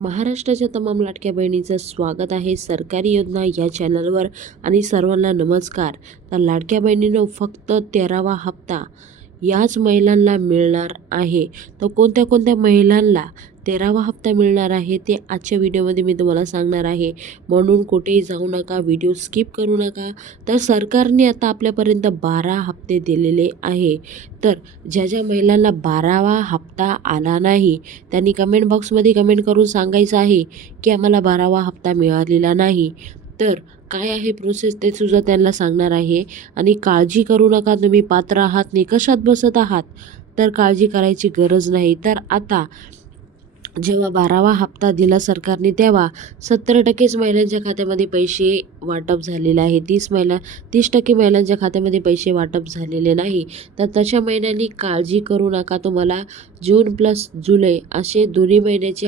महाराष्ट्राच्या तमाम लाडक्या बहिणीचं स्वागत आहे सरकारी योजना या चॅनलवर आणि सर्वांना नमस्कार. तर लाडक्या बहिणीनं फक्त 13वा हप्ता याच महिलांना मिळणार आहे. तर कोणत्या कोणत्या महिलांना 13वा हप्ता मिळणार आहे ते आजच्या व्हिडिओमध्ये मी तुम्हाला सांगणार आहे. म्हणून कुठेही जाऊ नका, व्हिडिओ स्किप करू नका. तर सरकारने आता आपल्यापर्यंत 12 हप्ते दिलेले आहे. तर ज्या ज्या महिलांना 12वा हप्ता आला नाही त्यांनी कमेंट बॉक्समध्ये कमेंट करून सांगायचं आहे की आम्हाला 12वा हप्ता मिळालेला नाही. तर काय आहे प्रोसेस ते सुद्धा त्यांना सांगणार आहे. आणि काळजी करू नका, तुम्ही पात्र आहात, निकषात बसत आहात तर काळजी करायची गरज नाही. तर आता जेव्हा 12वा हप्ता दिला सरकारने तेव्हा 70%च महिलांच्या खात्यामध्ये पैसे वाटप झालेले आहे. 30% महिलांच्या खात्यामध्ये पैसे वाटप झालेले नाही. तर तशा महिन्यांनी काळजी करू नका. तुम्हाला जून प्लस जुलै असे दोन्ही महिन्याचे